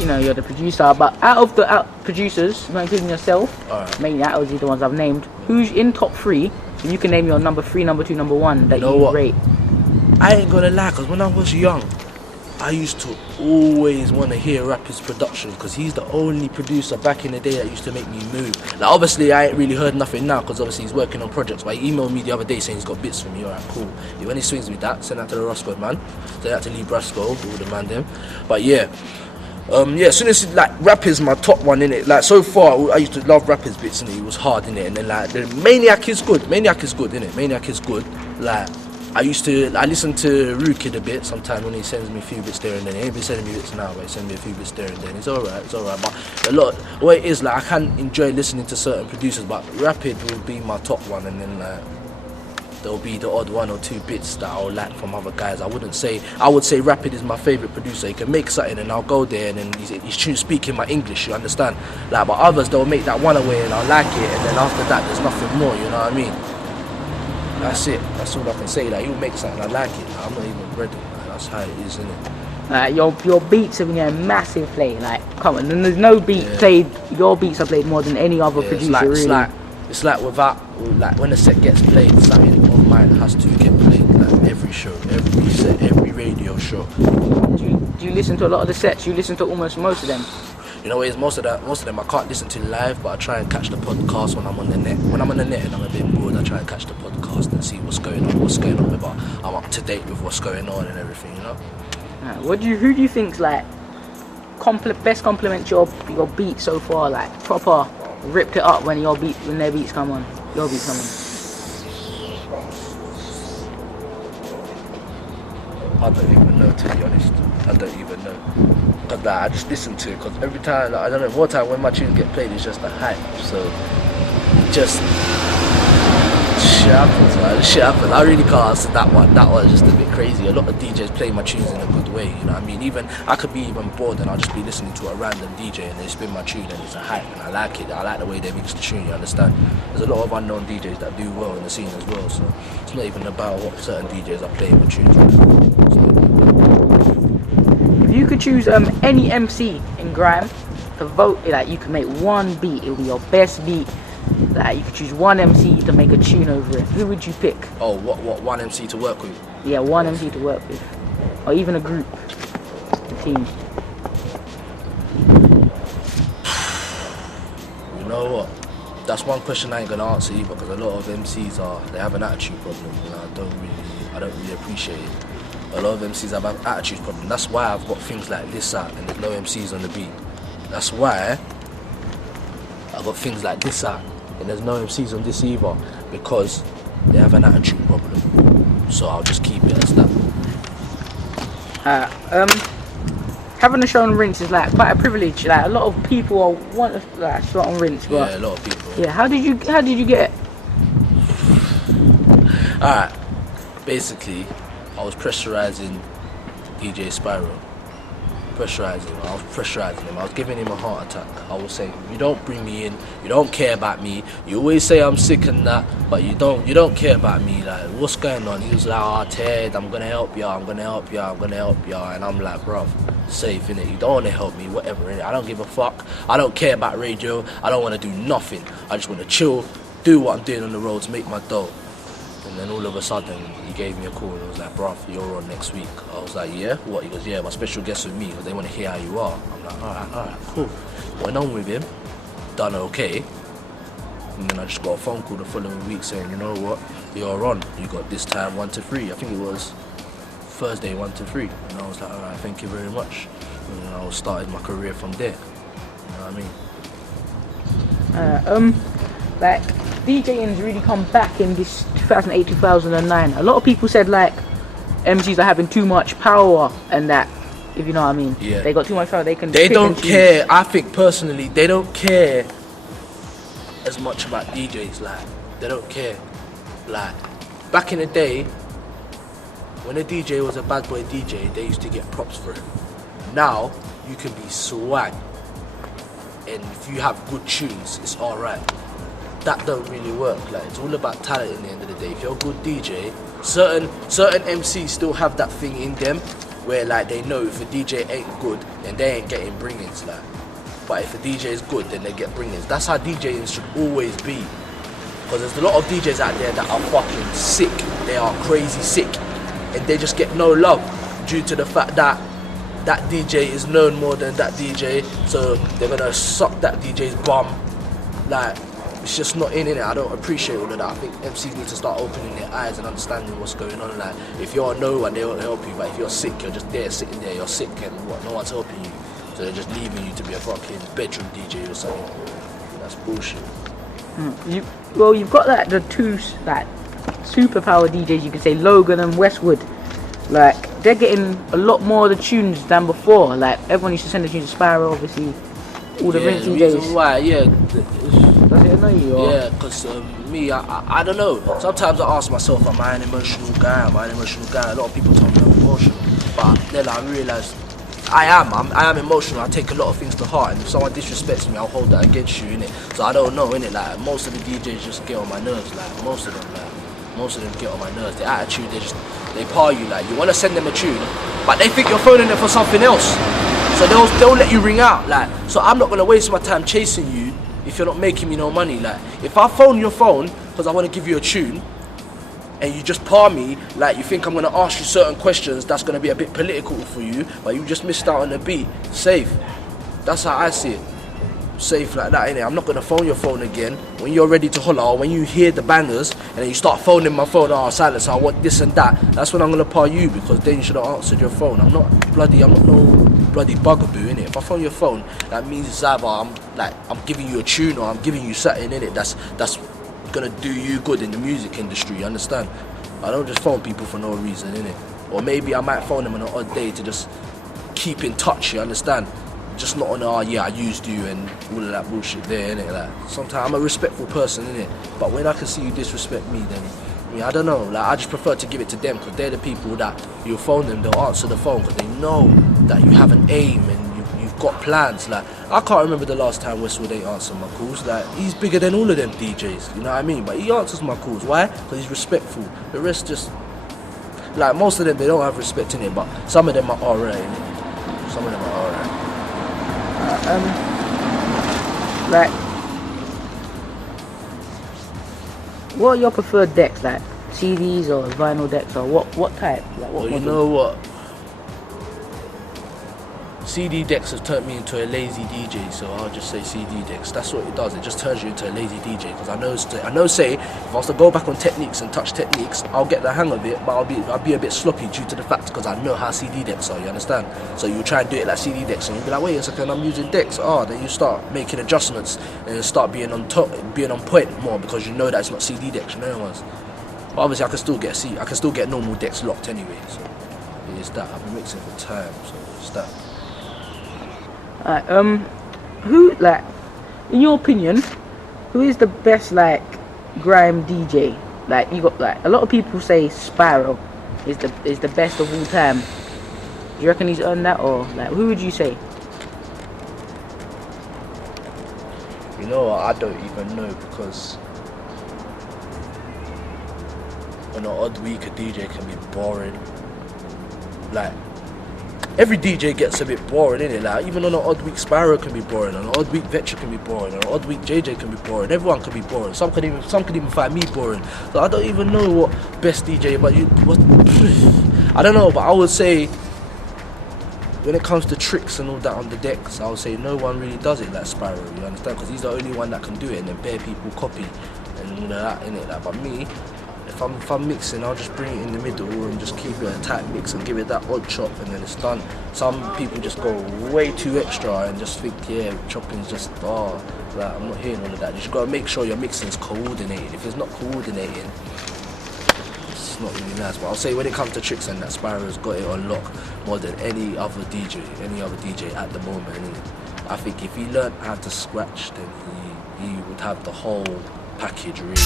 you know, you're the producer, but out of the producers, not including yourself, mainly out of the ones I've named, who's in top 3? And you can name your number 3, number 2, number 1 that you rate. I ain't gonna lie, because when I was young, I used to always want to hear Rapper's productions, because he's the only producer back in the day that used to make me move. Like, obviously, I ain't really heard nothing now, because obviously he's working on projects, but he emailed me the other day saying he's got bits for me. Alright, cool. When he swings with that, send that to the Roscoe man. Send that to Lee Brasco, all the man them. But yeah. As soon as like rap is my top one in it. Like so far, I used to love Rapper's bits in it. It was hard in it, and then like the Maniac is good. Maniac is good in it. Maniac is good. Like I listen to Rukid a bit sometimes when he sends me a few bits there and then. He ain't been sending me bits now, but he sends me a few bits there and then. It's alright. But a lot, the way it is, like I can enjoy listening to certain producers, but Rapid will be my top one, and then like there'll be the odd 1 or 2 bits that I'll like from other guys. I would say Rapid is my favourite producer. He can make something and I'll go there and then he's speaking my English, you understand? Like, but others, they'll make that one away and I'll like it, and then after that there's nothing more, you know what I mean? That's it. That's all I can say. Like, he'll make something, I like it. Like, I'm not even ready. Like, that's how it is, innit? Your beats have been getting massive play. Like, come on, and there's no beat played. Your beats are played more than any other producer, really. It's like when a set gets played, something of mine has to get played. Like every show, every set, every radio show. Do you listen to a lot of the sets? You listen to almost most of them. You know, it's most of them I can't listen to live, but I try and catch the podcast when I'm on the net. When I'm on the net and I'm a bit bored, I try and catch the podcast and see what's going on with it. I'm up to date with what's going on and everything, you know. Who do you think's like best compliment your beat so far? Like proper ripped it up when their beats come on. Your beats come on. I don't even know, to be honest. I don't even know. Cause I just listen to it, because every time, like, I don't know, more time when my tunes get played, it's just a hype. So just shit happens, man. Shit happens. I really can't answer that one. That one's just a bit crazy. A lot of DJs play my tunes in a good way, you know what I mean? Even I could be even bored and I'll just be listening to a random DJ and they spin my tune and it's a hype and I like it. I like the way they mix the tune, you understand? There's a lot of unknown DJs that do well in the scene as well, so it's not even about what certain DJs are playing my tunes with. If you could choose any MC in grime to vote, like you could make one beat, it would be your best beat. Like you could choose one MC to make a tune over it. Who would you pick? Oh, what one MC to work with? Yeah, one MC to work with, or even a group, a team. You know what? That's one question I ain't gonna answer either, because a lot of MCs they have an attitude problem, and I don't really appreciate it. A lot of MCs have an attitude problem. That's why I've got things like this out and there's no MCs on the beat. That's why I've got things like this out and there's no MCs on this either, because they have an attitude problem. So I'll just keep it as that. Having a show on Rinse is like quite a privilege. Like a lot of people want to like shot on Rinse, but yeah, a lot of people. Yeah, how did you get it? Alright, basically I was pressurizing DJ Spiral. I was pressurizing him. I was giving him a heart attack. I was saying, you don't bring me in, you don't care about me. You always say I'm sick and that, but you don't care about me. Like, what's going on? He was like, oh, Ted, I'm gonna help you. And I'm like, bruv, safe innit? You don't wanna help me, whatever innit? I don't give a fuck. I don't care about radio. I don't wanna do nothing. I just wanna chill, do what I'm doing on the roads, make my dough. And then all of a sudden, he gave me a call and he was like, bruv, you're on next week. I was like, yeah? What? He goes, yeah, my special guest with me, because they want to hear how you are. I'm like, alright, cool. Went on with him, done okay. And then I just got a phone call the following week saying, you know what, you're on. You got this time 1 to 3. I think it was Thursday 1 to 3. And I was like, alright, thank you very much. And then I started my career from there. You know what I mean? Like DJing's really come back in this 2008, 2009. A lot of people said like MCs are having too much power and that, if you know what I mean. Yeah. They got too much power. They don't care. I think personally, they don't care as much about DJs. Like, they don't care. Like, back in the day, when a DJ was a bad boy DJ, they used to get props for it. Now, you can be swag, and if you have good tunes, it's alright. That don't really work. Like, it's all about talent in the end of the day. If you're a good DJ, certain MCs still have that thing in them, where like they know if a DJ ain't good, then they ain't getting bring-ins, like. But if a DJ is good, then they get bring-ins. That's how DJing should always be. Because there's a lot of DJs out there that are fucking sick. They are crazy sick. And they just get no love due to the fact that that DJ is known more than that DJ. So they're gonna suck that DJ's bum. Like, it's just not in it. I don't appreciate all of that. I think MCs need to start opening their eyes and understanding what's going on. Like, if you're no one, they won't help you. But if you're sick, you're just there sitting there. You're sick and what? No one's helping you. So they're just leaving you to be a fucking bedroom DJ or something. That's bullshit. You've got like the two like superpower DJs, you could say, Logan and Westwood. Like, they're getting a lot more of the tunes than before. Like, everyone used to send the tunes to Sparrow, obviously. All the Rinse the DJs. reason why, Does it annoy you? Or? Yeah, because me, I don't know. Sometimes I ask myself, am I an emotional guy? Am I an emotional guy? A lot of people tell me I'm emotional. But then I realise I am emotional. I take a lot of things to heart, and if someone disrespects me, I'll hold that against you, innit? So I don't know, innit? Like, most of the DJs just get on my nerves. Like, most of them get on my nerves. The attitude, they par you. Like, you want to send them a tune, but they think you're phoning them for something else. So they'll let you ring out. Like, so I'm not gonna waste my time chasing you if you're not making me no money. Like, if I phone your phone because I want to give you a tune, and you just par me, like, you think I'm gonna ask you certain questions that's gonna be a bit political for you, but you just missed out on the beat. Safe. That's how I see it. Safe like that, innit? I'm not gonna phone your phone again when you're ready to holler, or when you hear the bangers and then you start phoning my phone. Oh, silence, I want this and that. That's when I'm gonna par you, because then you should have answered your phone. I'm not no bloody bugaboo, innit? If I phone your phone, that means it's either I'm giving you a tune, or I'm giving you something, innit? That's gonna do you good in the music industry, you understand? I don't just phone people for no reason, innit? Or maybe I might phone them on an odd day to just keep in touch, you understand? Just not on, oh yeah, I used you and all of that bullshit there, innit? Like, sometimes I'm a respectful person, innit? But when I can see you disrespect me, then, I mean, I don't know, like, I just prefer to give it to them, because they're the people that you'll phone them, they'll answer the phone, because they know that you have an aim and you've got plans. Like, I can't remember the last time Westwood ain't answered my calls. Like, he's bigger than all of them DJs, you know what I mean? But he answers my calls. Why? Because he's respectful. The rest just, like, most of them, they don't have respect in it, but some of them are alright, innit? Some of them are alright. Like, what are your preferred decks? Like, CDs or vinyl decks, or what type? Like, what? Well, you know what? CD decks have turned me into a lazy DJ, so I'll just say CD decks. That's what it does. It just turns you into a lazy DJ. Because I know, say, if I was to go back on techniques and touch techniques, I'll get the hang of it, but I'll be a bit sloppy due to the fact because I know how CD decks are. You understand? So you try and do it like CD decks, and you'll be like, wait a second, I'm using decks. Then you start making adjustments and start being on point more, because you know that it's not CD decks. You know what it was. But obviously, I can still get normal decks locked anyway. So it is that. I've been mixing for time, so it's that. Who, like, in your opinion, who is the best, like, grime DJ? Like, you got, like, a lot of people say Sparrow is the best of all time. Do you reckon he's earned that, or like, who would you say? You know what, I don't even know, because on an odd week a DJ can be boring. Like, every DJ gets a bit boring, innit? Like, even on an odd week, Sparrow can be boring. On an odd week, Vetcher can be boring. On an odd week, JJ can be boring. Everyone can be boring. Some could even find me boring. So I don't even know what best DJ. But I don't know. But I would say, when it comes to tricks and all that on the decks, I would say no one really does it like Sparrow. You understand? Because he's the only one that can do it, and then bare people copy and all of that, innit? Like, but me, if I'm mixing, I'll just bring it in the middle and just keep it a tight mix and give it that odd chop, and then it's done. Some people just go way too extra and just think, yeah, chopping's just, like, I'm not hearing all of that. You just gotta make sure your mixing's coordinated. If it's not coordinated, it's not really nice. But I'll say, when it comes to tricks and that, Sparrow's got it on lock more than any other DJ at the moment. And I think if he learned how to scratch, then he would have the whole package really.